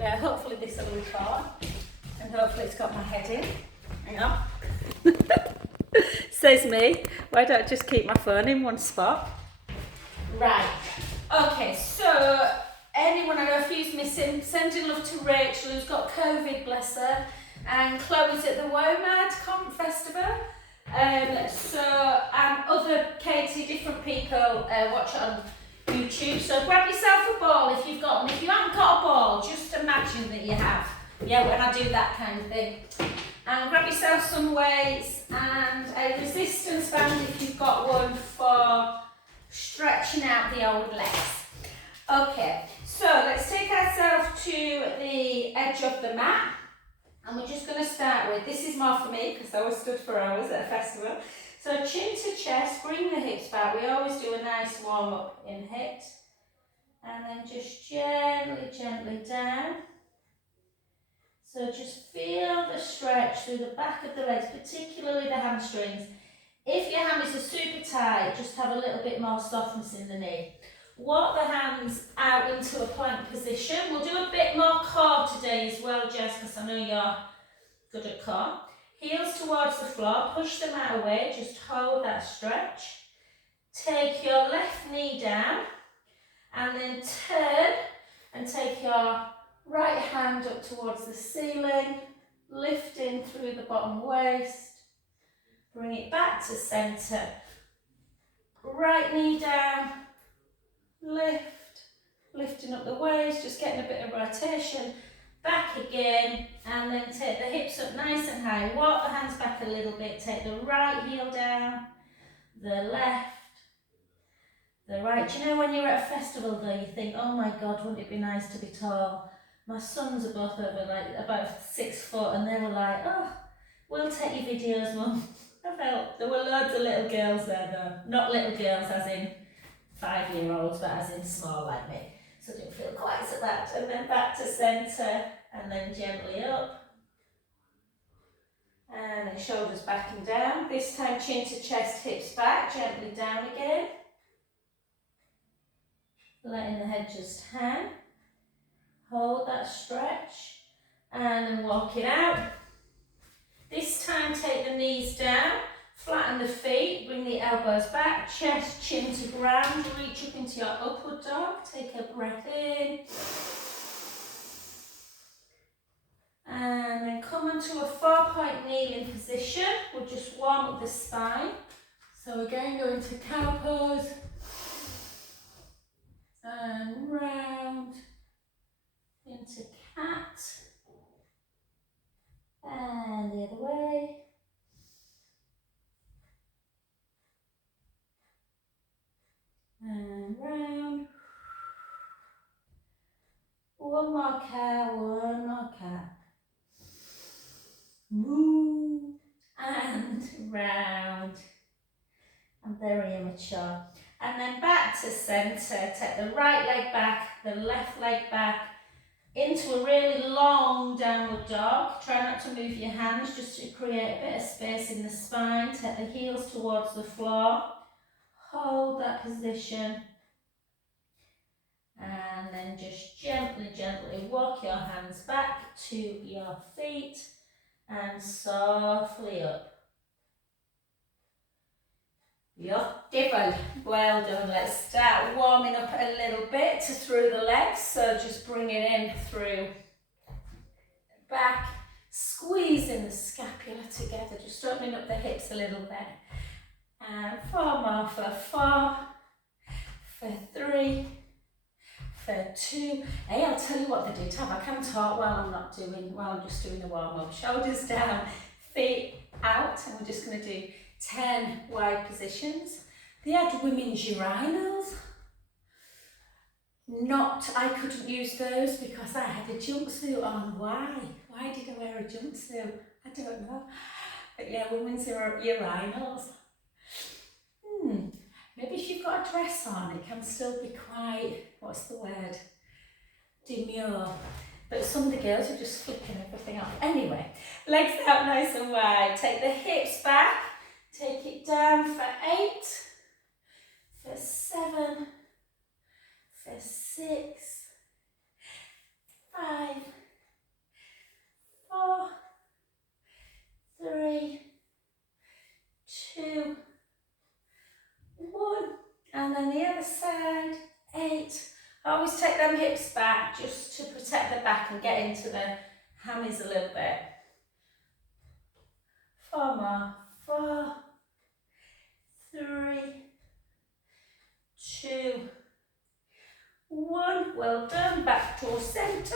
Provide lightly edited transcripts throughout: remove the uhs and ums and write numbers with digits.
Yeah, hopefully this will record. And hopefully it's got my head in. Hang on. Says me. Why don't I just keep my phone in one spot? Right. Okay, so anyone I know a few's missing, sending love to Rachel who's got COVID, bless her. And Chloe's at the WOMAD Festival. And other Katie, different people watch it on YouTube. So grab yourself a ball if you've got one. If you haven't got a ball, just imagine that you have. Yeah, when I do that kind of thing. And grab yourself some weights and a resistance band if you've got one for stretching out the old legs. Okay, so let's take ourselves to the edge of the mat. And we're just going to start with, this is more for me because I was stood for hours at a festival. So chin to chest, bring the hips back. We always do a nice warm up in HIIT. And then just gently, gently down. So just feel the stretch through the back of the legs, particularly the hamstrings. If your hammies are super tight, just have a little bit more softness in the knee. Walk the hands out into a plank position. We'll do a bit more core today as well, Jess, because I know you're good at core. Heels towards the floor, push the mat away, just hold that stretch. Take your left knee down and then turn and take your right hand up towards the ceiling, lifting through the bottom waist. Bring it back to centre. Right knee down, lift, lifting up the waist, just getting a bit of rotation. Back again, and then take the hips up nice and high. Walk the hands back a little bit. Take the right heel down, the left, the right. Do you know when you're at a festival though, you think, oh my God, wouldn't it be nice to be tall? My sons are both over like about 6 foot and they were like, oh, we'll take your videos, Mum. I felt there were loads of little girls there though. Not little girls as in 5-year-olds, but as in small like me. So I didn't feel quite so that. And then back to centre and then gently up. And then shoulders back and down. This time chin to chest, hips back, gently down again. Letting the head just hang. Hold that stretch. And then walk it out. This time take the knees down. Flatten the feet, bring the elbows back, chest, chin to ground, reach up into your upward dog, take a breath in. And then come onto a 4-point kneeling position, we'll just warm up the spine. So again, go into cow pose, and round, into cat, and the other way. And round. One more cow, one more cat. Move. And round. I'm very immature. And then back to centre. Take the right leg back, the left leg back. Into a really long downward dog. Try not to move your hands, just to create a bit of space in the spine. Take the heels towards the floor. Hold that position. And then just gently, gently walk your hands back to your feet and softly up. Beautiful. Well done. Let's start warming up a little bit through the legs. So just bring it in through back, squeezing the scapula together, just opening up the hips a little bit. And 4 more for 4, for 3, for 2. Hey, I'll tell you what they do, Tab. I can talk while I'm just doing the warm-up. Shoulders down, feet out, and we're just going to do 10 wide positions. They had women's urinals. I couldn't use those because I had a jumpsuit on. Why? Why did I wear a jumpsuit? I don't know. But yeah, women's urinals. Maybe if you've got a dress on, it can still be quite, what's the word? Demure. But some of the girls are just flipping everything off. Anyway, legs out nice and wide. Take the hips back. Take it down for 8, for 7, for 6, 5, back just to protect the back and get into the hammies a little bit. 4 more. 4, 3, 2, 1. Well done. Back to centre.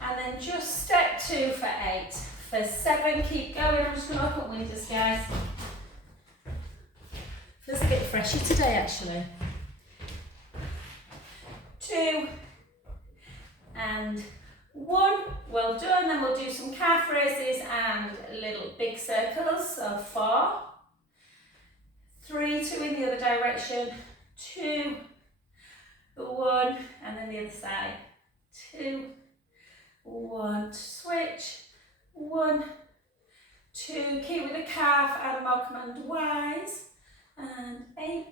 And then just step 2 for 8. For 7, keep going. I'm just going to open windows, guys. Feels a bit fresher today, actually. 2 and 1. Well done. Then we'll do some calf raises and little big circles. So 4, 3, 2 in the other direction, 2, 1, and then the other side, 2, 1, switch, 1, 2, keep with the calf and more command wise, and 8,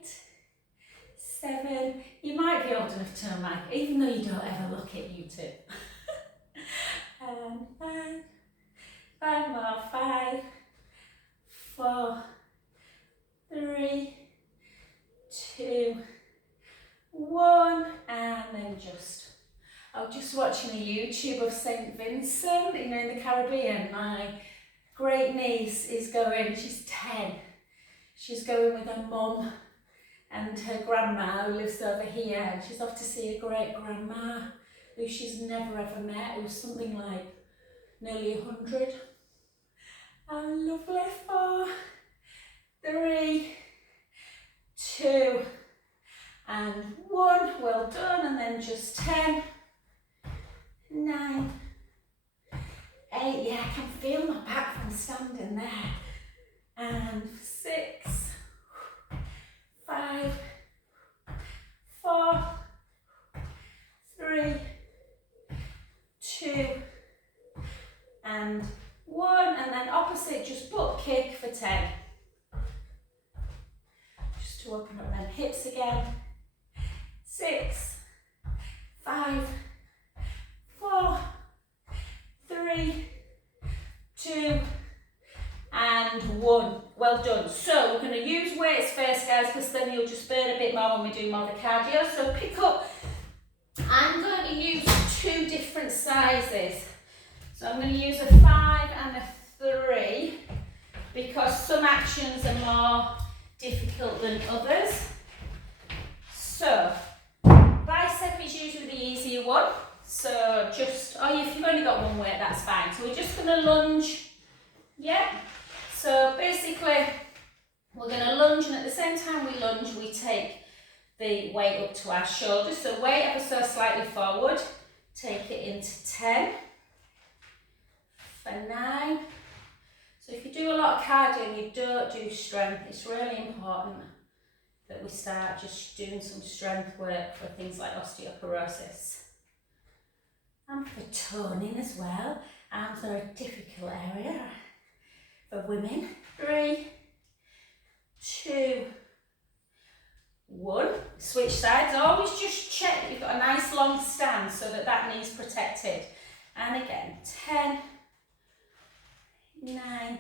7, you might be old enough to know Mike, even though you don't ever look at YouTube. And 9, 5 more, 5, 4, 3, 2, 1, and then I was just watching a YouTube of St. Vincent, you know, in the Caribbean. My great niece is going, she's 10, she's going with her mum and her grandma who lives over here, and she's off to see her great grandma who she's never ever met, who's something like nearly 100. And lovely. 4, 3, 2 and 1. Well done. And then just 10, 9, 8. Yeah, I can feel my back from standing there. And 6, 5, 4, 3, 2 and 1. And then opposite, just butt kick for 10. Just to open up them hips again. 6, 5, 4, 3, 2 and 1. Well done. So we're going to use weights first, guys, because then you'll just burn a bit more when we do more of the cardio. So pick up, I'm going to use 2 different sizes. So I'm going to use a 5 and a 3 because some actions are more difficult than others. So bicep is usually the easier one. So just, if you've only got one weight, that's fine. So we're just going to lunge. Yeah. So basically, we're going to lunge, and at the same time we lunge, we take the weight up to our shoulders. So weight ever so slightly forward. Take it into 10. For 9. So if you do a lot of cardio and you don't do strength, it's really important that we start just doing some strength work for things like osteoporosis. And for toning as well. Arms are a difficult area for women. 3, 2, 1. Switch sides. Always just check that you've got a nice long stance so that that knee's protected. And again, 10, 9,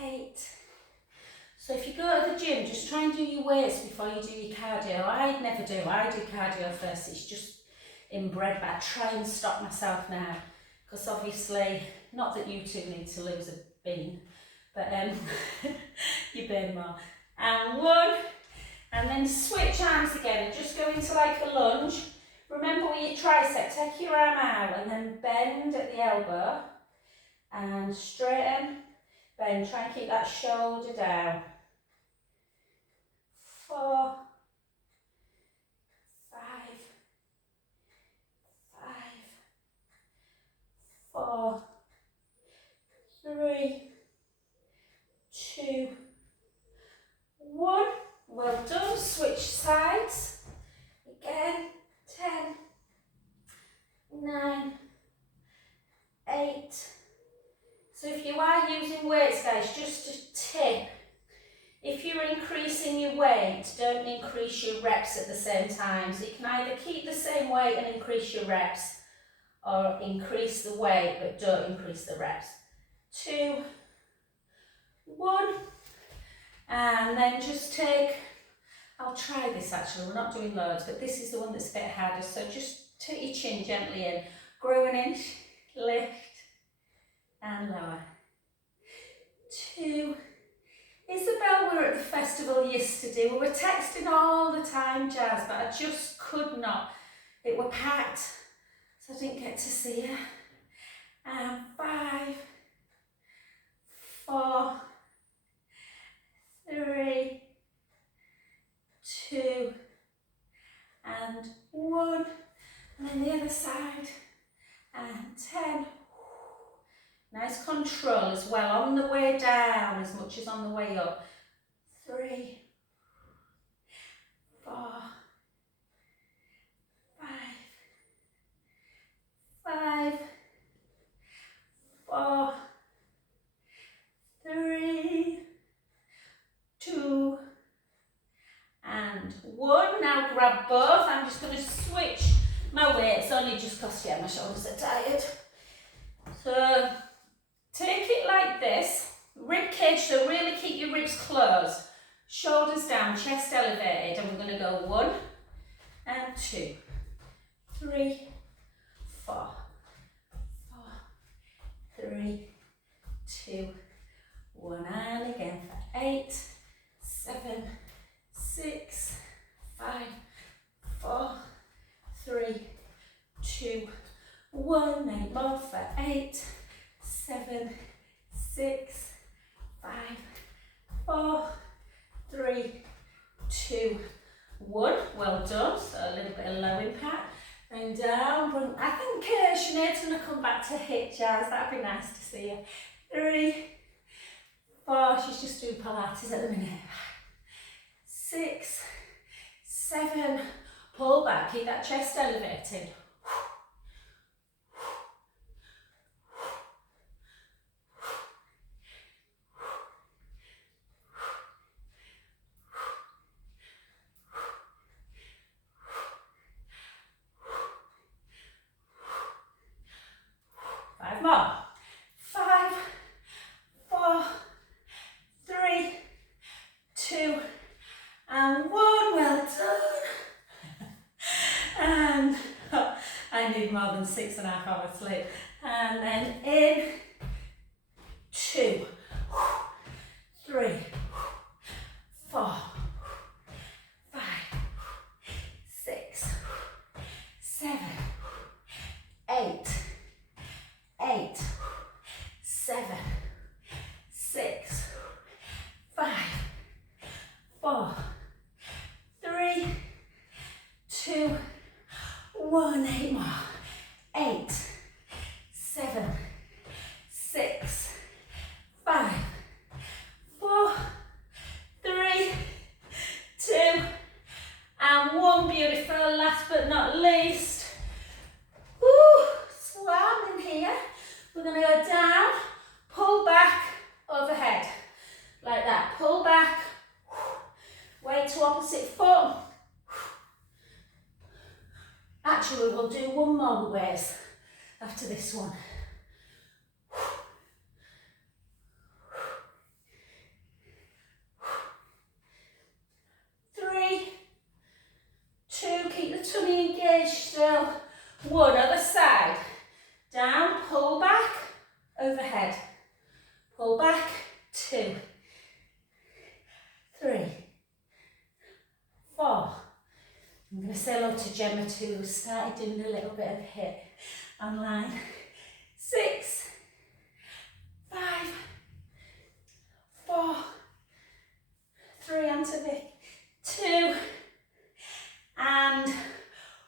8. So if you go to the gym, just try and do your weights before you do your cardio. I never do. I do cardio first. It's just inbred, but I try and stop myself now. Because obviously, not that you two need to lose a bean, but you burn more. And 1, and then switch arms again and just go into like a lunge. Remember with your tricep, take your arm out and then bend at the elbow and straighten, bend, try and keep that shoulder down. 4, 5, 4, 3, 2, 1. Well done. Switch sides. Again. 10, 9, 8. So if you are using weights, guys, just a tip. If you're increasing your weight, don't increase your reps at the same time. So you can either keep the same weight and increase your reps, or increase the weight but don't increase the reps. 2, 1, and then just take, I'll try this actually, we're not doing loads, but this is the one that's a bit harder, so just Take your chin gently in. Grow an inch, lift, and lower. 2. Isabel, we were at the festival yesterday. We were texting all the time, Jazz, but I just could not. It were packed, so I didn't get to see her. And 5, 4, 3, 2, and 1. And then the other side. And 10. Nice control as well, on the way down as much as on the way up. 3, 4, 5, 4, 3, 2, and 1. Now grab both. I'm just going to switch my weights, only just because, yeah, my shoulders are tired. So take it like this, rib cage, so really keep your ribs closed, shoulders down, chest elevated, and we're going to go 1 and 2, 3, 4, 3, 2, 1, and again for 8, 7, 6, 5, 4, 3, 2, 1, 8 more for 8, 7, 6, 5, 4, 3, 2, 1. Well done. So a little bit of low impact. Then down. Bring, I think Sinead's going to come back to hit, Jazz. That'd be nice to see her. 3, 4. She's just doing Pilates at the minute. 6, 7. Pull back. Keep that chest elevated. 5 more. 5, 4, 3, 2, and 1. Well done. And I need more than 6.5 hours sleep. And then in 2, 3, 4, 5, 6, 7, 8, 7, 6, 5, 4, 3, 2, 1. 8 more. 8, 7, 6, 5, 4, 3, 2, and 1. Beautiful. Last but not least. Woo! Swam in here. We're going to go down, pull back, overhead. Like that. Pull back. Weight to opposite foot. Actually, we'll do one more weights after this one. 3, 2, keep the tummy engaged still. 1, other side. Down, pull back, overhead. Pull back, 2, 3, 4. I'm going to say hello to Gemma too, who started doing a little bit of HIIT online. 6, 5, 4, 3, onto the 2, and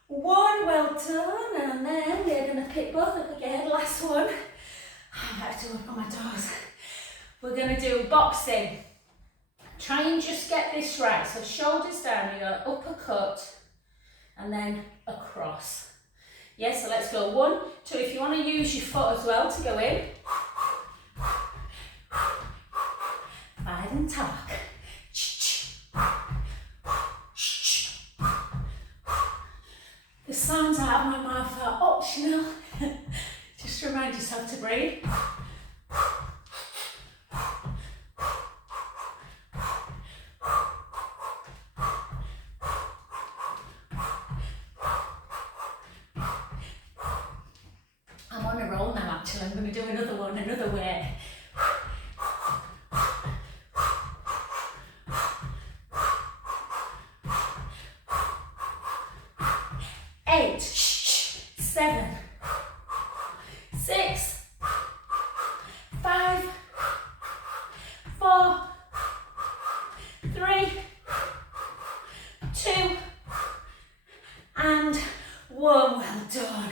1. Well done. And then we're going to pick both up again. Last one. I might have to work on my toes. We're going to do boxing. Try and just get this right. So shoulders down, you go uppercut and then across. Yeah, so let's go 1, 2. If you want to use your foot as well to go in. 5 and talk. The sounds out of my mouth are optional. Just remind yourself to breathe. another weight. 8, 7, 6, 5, 4, 3, 2, and 1. Well done.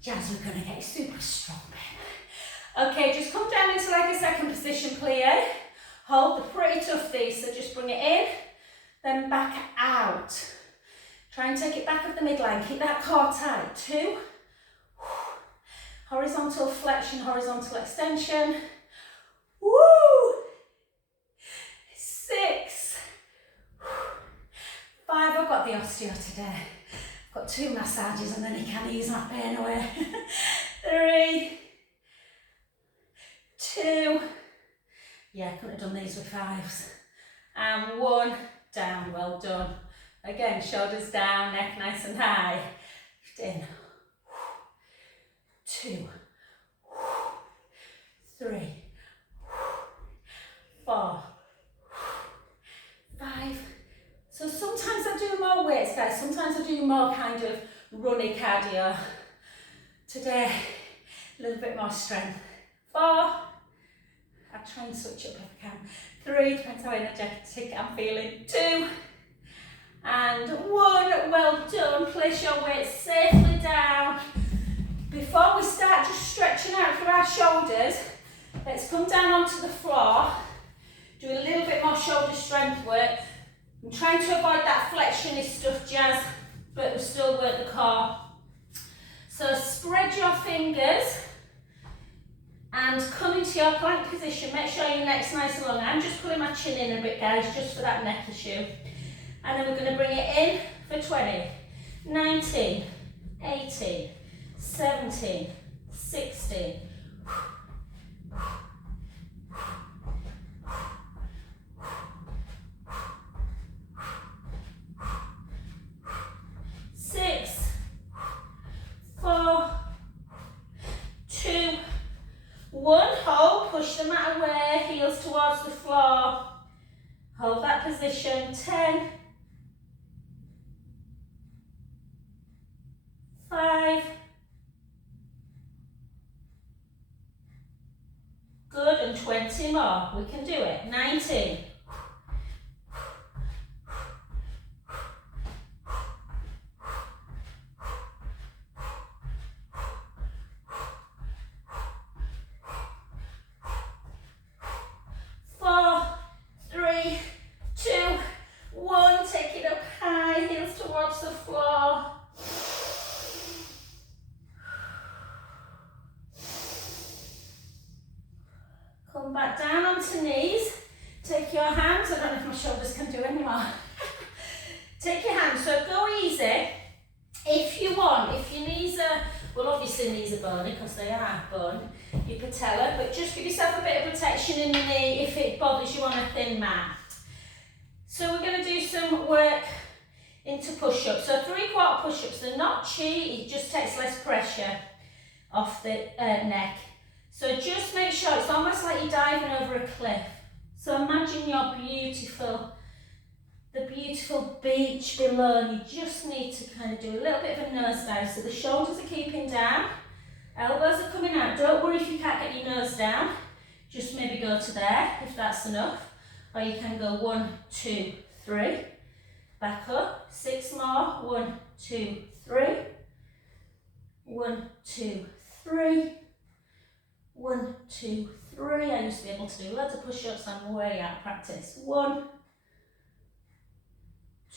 Jazz, we're going to get super strong then. Okay, just come down into like a second position plie. Hold the pretty tough these, so just bring it in, then back out. Try and take it back of the midline, keep that core tight. 2, horizontal flexion, horizontal extension. Woo! 6, 5, I've got the osteo today. I've got 2 massages and then he can ease my pain away. 3, 2, yeah, I couldn't have done these with 5s. And 1, down, well done. Again, shoulders down, neck nice and high. Lift in. 2, 3, 4, 5. So sometimes I do more weights, guys. Sometimes I do more kind of runny cardio. Today, a little bit more strength. 4. I try and switch up if I can. 3, depends how energetic I'm feeling. 2. And 1, well done. Place your weight safely down. Before we start just stretching out through our shoulders, let's come down onto the floor. Do a little bit more shoulder strength work. I'm trying to avoid that flexionist stuff, Jazz, but we'll still work the core. So spread your fingers and come into your plank position. Make sure your neck's nice and long. I'm just pulling my chin in a bit, guys, just for that neck issue. And then we're going to bring it in for 20, 19, 18, 17, 16. 6, 4, 2, 1. Hold, push the mat away, heels towards the floor. Hold that position. 10, 5. Good, and 20 more. We can do it. 19. 4, 3, 2, 1. Take it up high, heels towards the floor. Come back down onto knees. Take your hands. I don't know if my shoulders can do anymore. Take your hands. So go easy. If you want, if your knees are, well, obviously knees are bony because they are bone, your patella, but just give yourself a bit of protection in the knee if it bothers you on a thin mat. So we're going to do some work into push-ups. So 3/4 push-ups. They're not cheat. It just takes less pressure off the neck. So just make sure, it's almost like you're diving over a cliff. So imagine your the beautiful beach below, and you just need to kind of do a little bit of a nosedive. So the shoulders are keeping down, elbows are coming out. Don't worry if you can't get your nose down. Just maybe go to there if that's enough. Or you can go 1, 2, 3. Back up. 6 more. 1, 2, 3. 1, 2, 3. 1, 2, 3. I used to be able to do loads of push-ups. I'm way out of practice. 1,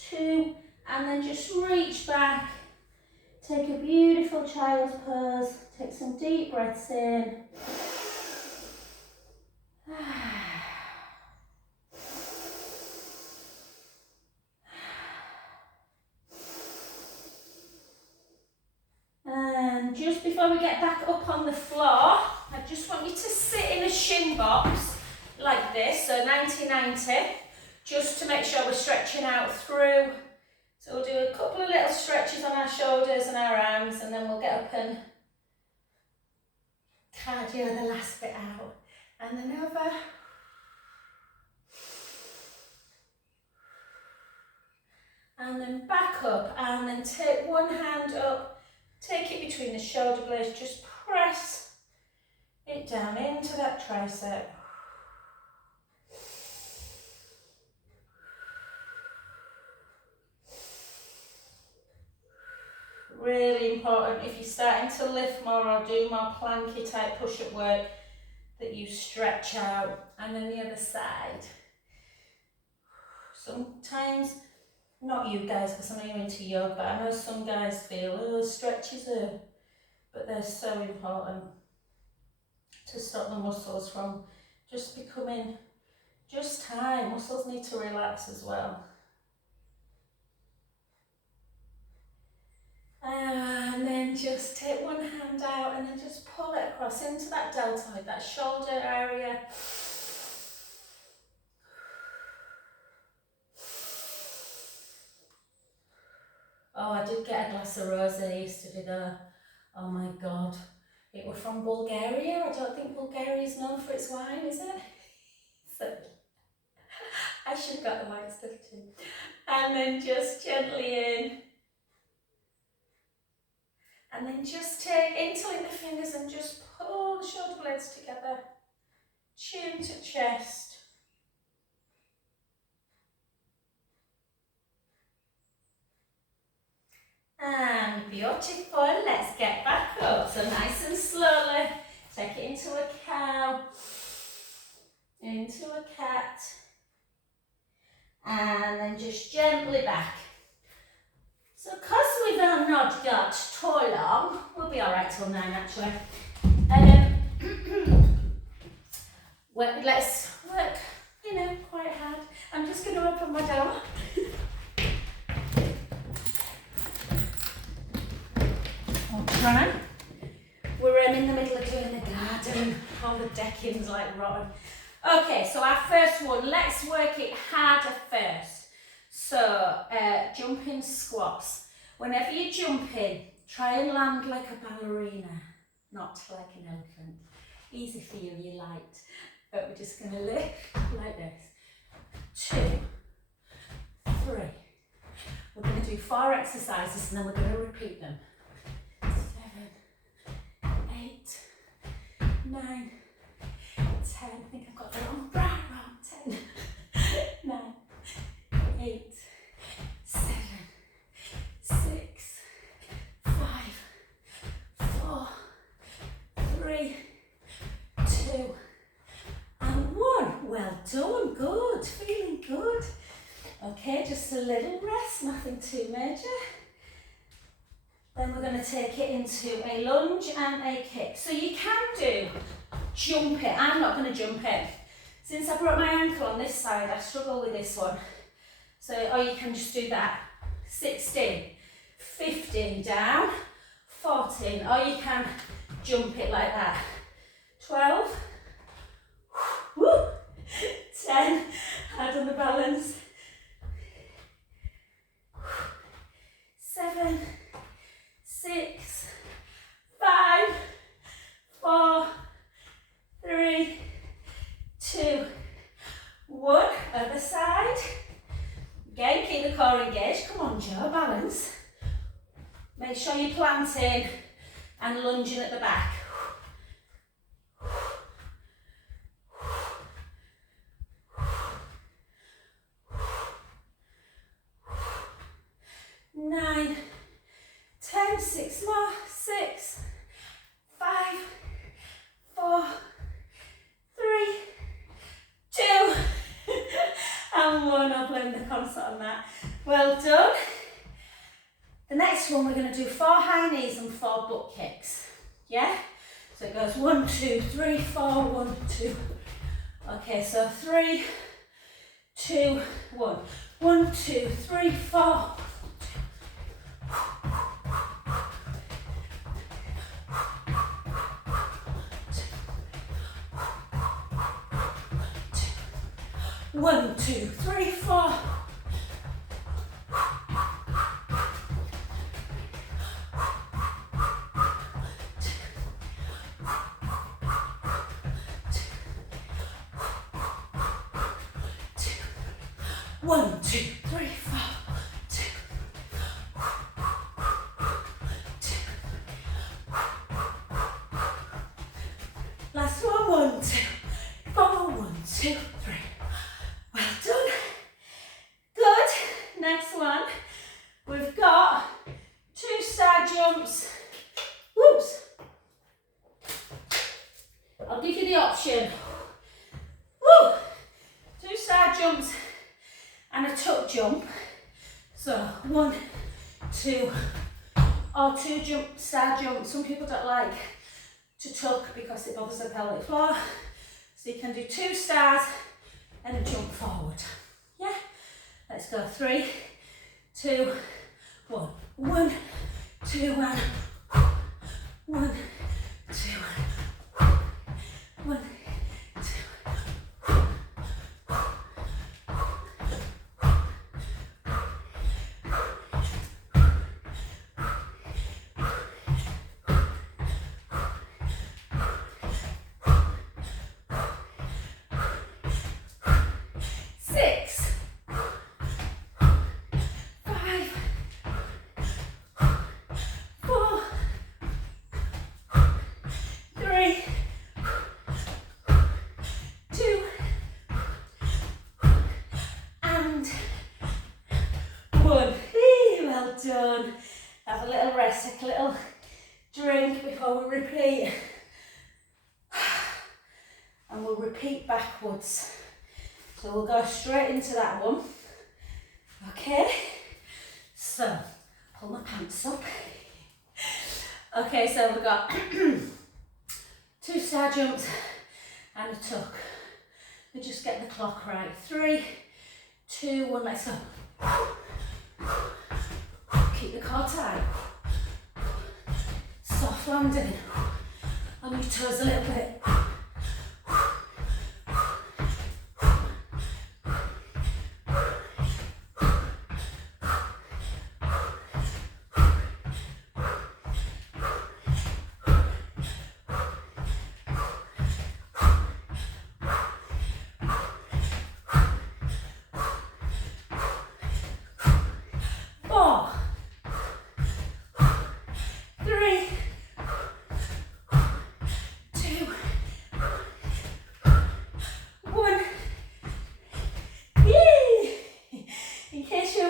2, and then just reach back. Take a beautiful child's pose. Take some deep breaths in. And just before we get back up on the floor, I just want you to sit in a shin box like this, so 90-90, just to make sure we're stretching out through. So we'll do a couple of little stretches on our shoulders and our arms, and then we'll get up and cardio, the last bit out. And then over. And then back up, and then take one hand up, take it between the shoulder blades, just press it down into that tricep. Really important if you're starting to lift more or do more planky type push-up work that you stretch out. And then the other side. Sometimes, not you guys because I know you're into yoga, but I know some guys feel, oh, stretches are, but they're so important to stop the muscles from just becoming just tight. Muscles need to relax as well. And then just take one hand out and then just pull it across into that deltoid, that shoulder area. Oh, I did get a glass of rosé yesterday though. Oh my God. It was from Bulgaria. I don't think Bulgaria is known for its wine, is it? So, I should have got the white stuff too. And then just gently in. And then just interlink the fingers and just pull the shoulder blades together. Chin to chest. And beautiful, let's get back up. So nice and slowly, take it into a cow, into a cat, and then just gently back. So because we've not got too long, we'll be alright till 9 actually. Let's work, quite hard. I'm just going to open my door. Right. We're in the middle of doing the garden, all the decking's like rotten. Okay, so our first one, let's work it harder first. So, jumping squats. Whenever you jump in, try and land like a ballerina, not like an elephant. Easy for you, you're light. But we're just going to lift like this. 2, 3. We're going to do 4 exercises and then we're going to repeat them. 9, 10, I think I've got the wrong brown, 10, 9, 8, 7, 6, 5, 4, 3, 2, and 1. Well done, good, feeling good. Okay, just a little rest, nothing too major. Then we're going to take it into a lunge and a kick. So you can do jump it. I'm not going to jump it. Since I broke my ankle on this side, I struggle with this one. So, or you can just do that. 16, 15 down, 14, or you can jump it like that. 12, woo, 10, hard on the balance. 7, 6, 5, 4, 3, 2, 1. Other side. Again, keep the core engaged. Come on, Joe, balance. Make sure you're planting and lunging at the back. 9, 10, 6 more, 6, 5, 4, 3, 2, and 1. I'll blame the concert on that. Well done. The next one, we're going to do 4 high knees and 4 butt kicks. Yeah? So it goes 1, 2, 3, 4, 1, 2. Okay, so 3, 2, 1. 1, 2, 3, 4. 1, 2, 3, 4. 1, 1, 2, 3, 4, 2, 2. Last one, 1, 2, 4, 1, 2, 3. Well done. Good. Next one. We've got 2 star jumps. Whoops. I'll give you the option. Woo! 2 star jumps and a tuck jump. So 1, 2, or 2 star jumps. Some people don't like to tuck because it bothers the pelvic floor. So you can do 2 stars and a jump forward. Yeah? Let's go. 3, 2, 1. 1, 2, 1. 1, 2, 1, 2. 6, 5, 4, 3, 2, and 1. Well done. Have a little rest, take a little drink before we repeat. And we'll repeat backwards. So we'll go straight into that one. Okay, so pull my pants up. Okay, so we've got 2 star jumps and a tuck. We just get the clock right. 3, 2, 1, let's go. Keep the core tight. Soft landing on your toes a little bit.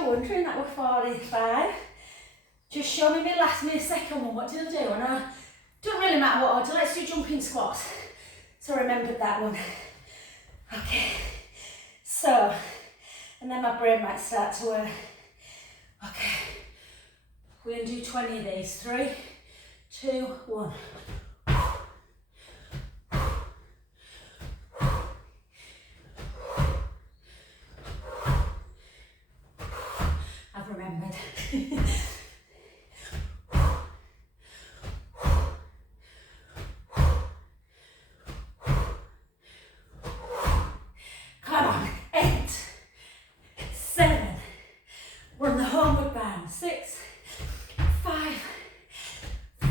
Wondering that we're 45. Just show me my second one. What did I do? And I don't really matter what order. Let's do jumping squats. So I remembered that one. Okay. So, and then my brain might start to work. Okay. We're gonna do 20 of these. 3, 2, 1. Remembered. Come on, 8, 7. We're on the homeward bound. 6, 5,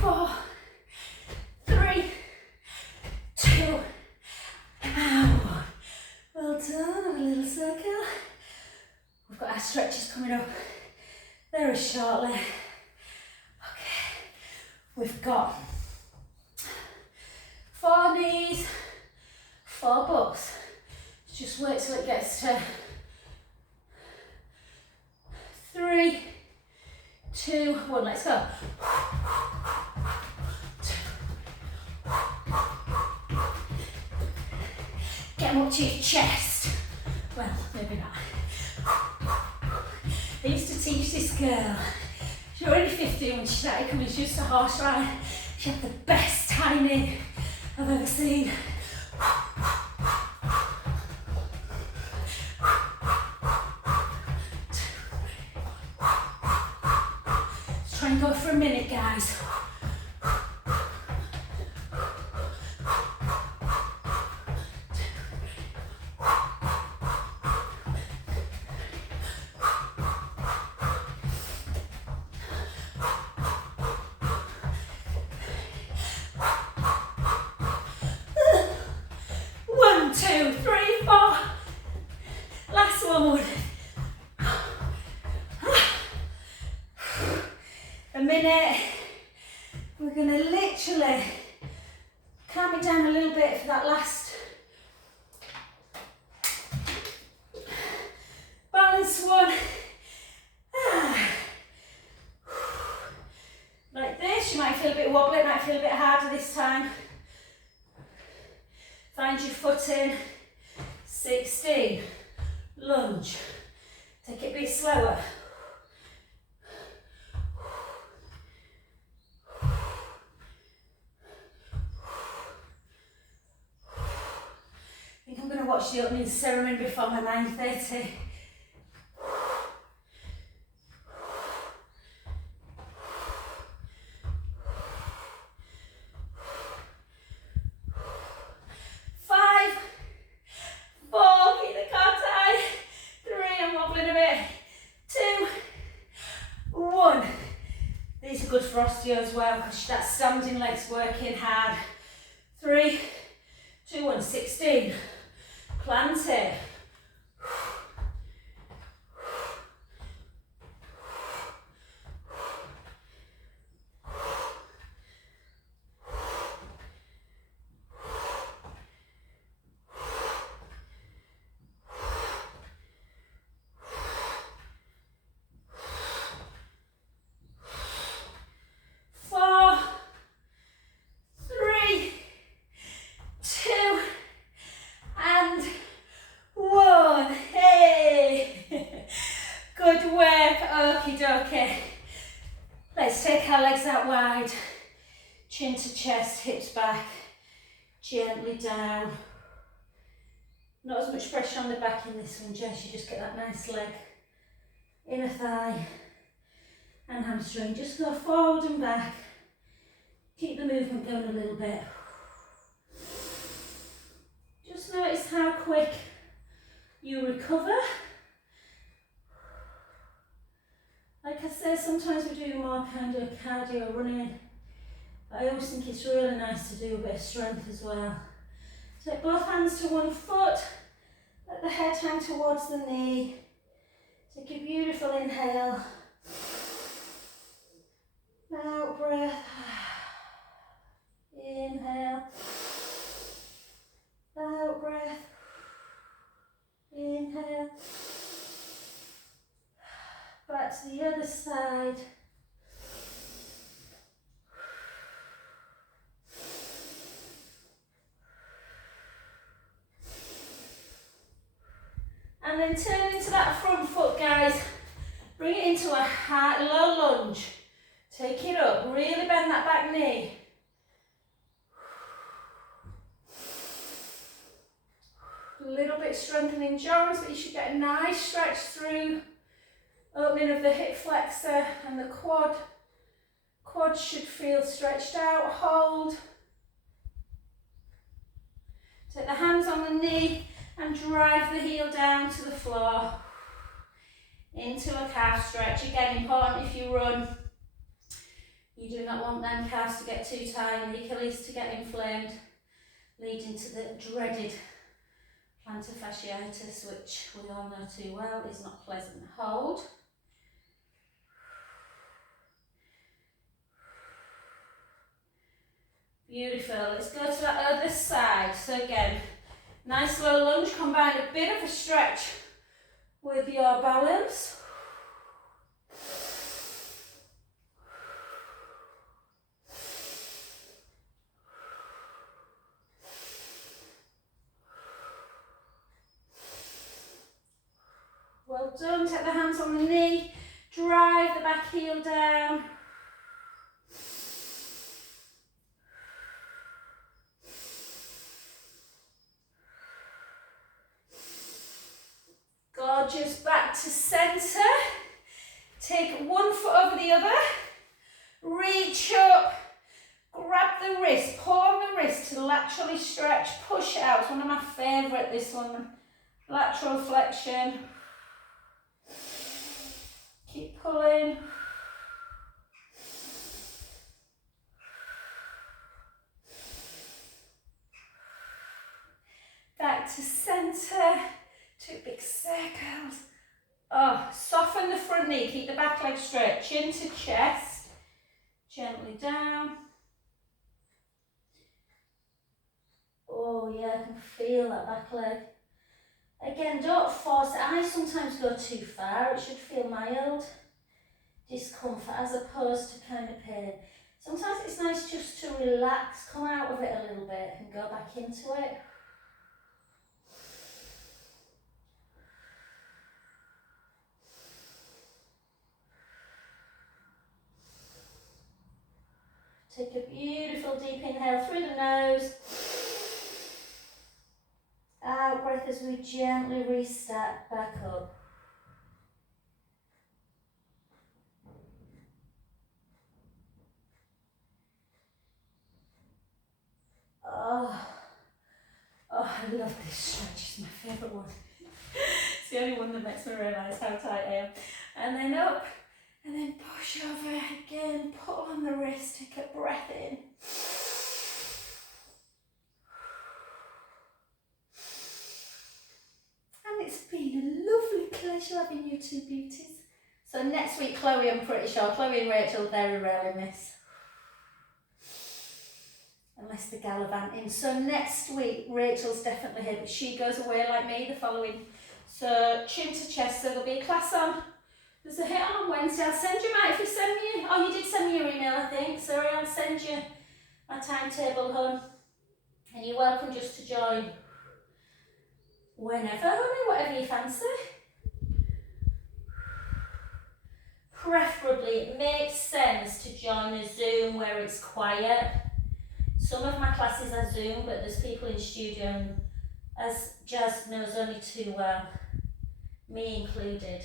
4, 3, 2, and 1. Well done. A little circle. We've got our stretches coming up very shortly. Okay, we've got 4 knees, 4 bucks. Just wait till it gets to 3, 2, 1. Let's go. Get them up to your chest. Well, maybe not. I used to teach this girl. She was already 15 when she started coming. She used to horse ride. She had the best timing I've ever seen. Let's try and go for a minute, guys. literally calm it down a little bit for that last balance one. Like this, you might feel a bit wobbly, it might feel a bit harder this time. Find your footing. 16, lunge. Take it a bit slower. I think I'm going to watch the opening ceremony before my 9:30. Good for osteo as well, because that standing leg's working hard. 3, 2, 1, 16. Plant it. Let's take our legs out wide, chin to chest, hips back, gently down. Not as much pressure on the back in this one, Jess, you just get that nice leg, inner thigh and hamstring. Just go forward and back, keep the movement going a little bit. Just notice how quick you recover. Like I said, sometimes we do more kind of cardio running. I always think it's really nice to do a bit of strength as well. Take both hands to one foot, let the head hang towards the knee. Take a beautiful inhale. Out breath. Inhale. Out breath. Inhale. Back to the other side. And then turn into that front foot, guys. Bring it into a high, low lunge. Take it up, really bend that back knee. A little bit strengthening joints, but you should get a nice stretch through. Opening of the hip flexor and the quad. Quad should feel stretched out. Hold. Take the hands on the knee and drive the heel down to the floor. Into a calf stretch. Again, important if you run. You do not want them calves to get too tight and the Achilles to get inflamed, leading to the dreaded plantar fasciitis, which we all know too well is not pleasant. Hold. Beautiful. Let's go to that other side. So again, nice low lunge, combine a bit of a stretch with your balance. Well done. Take the hands on the knee, drive the back heel down. Gorgeous. Back to centre. Take one foot over the other. Reach up. Grab the wrist. Pull on the wrist to laterally stretch. Push out. It's one of my favourite, this one. Lateral flexion. Keep pulling. Back to centre. 2 big circles. Oh, soften the front knee. Keep the back leg straight. Chin to chest. Gently down. that back leg. Again, don't force it. I sometimes go too far. It should feel mild discomfort as opposed to kind of pain. Sometimes it's nice just to relax, come out of it a little bit and go back into it. Take a beautiful deep inhale through the nose. Out breath as we gently restart back up. Oh, I love this stretch. It's my favourite one. It's the only one that makes me realise how tight I am. And then up, and then push over again, pull on the wrist, take a breath in. And it's been a lovely pleasure having you two beauties. So next week, Chloe, I'm pretty sure, Chloe and Rachel very rarely miss. Unless they're gallivanting. So next week, Rachel's definitely here, but she goes away like me the following. So chin to chest, so there'll be a class on. There's a hit on Wednesday. I'll send you my, if you send me, oh you did send me your email I think, sorry, I'll send you my timetable home. And you're welcome just to join whenever, honey, whatever you fancy. Preferably, it makes sense to join a Zoom where it's quiet. Some of my classes are Zoom, but there's people in studio, and as Jazz knows only too well, me included,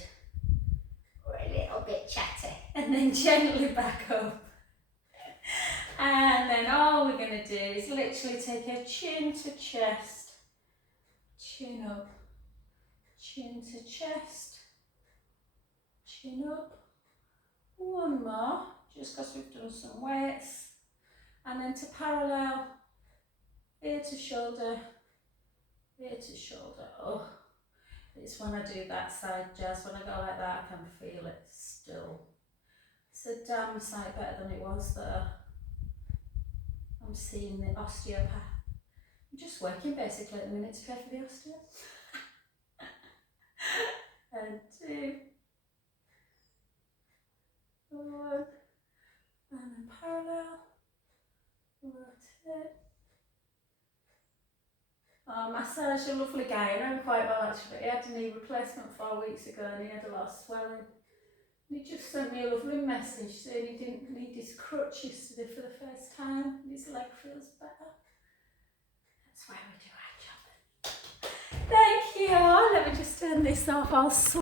we're a little bit chatty. And then gently back up. And then all we're going to do is literally take a chin to chest, chin up, chin to chest, chin up. One more, just because we've done some weights. And then to parallel, ear to shoulder, ear to shoulder. Oh, it's when I do that side, Jazz, when I go like that, I can feel it still. It's a damn sight better than it was though. I'm seeing the osteopath. I'm just working basically at the minute to pay for the osteo. And 2, 1, and then parallel. Rotate. Oh, massage, a lovely guy. I know him quite well actually. He had a knee replacement 4 weeks ago and he had a lot of swelling. And he just sent me a lovely message saying he didn't need his crutch yesterday for the first time and his leg feels better. That's why we do our job. Thank you. Let me just turn this off. I'll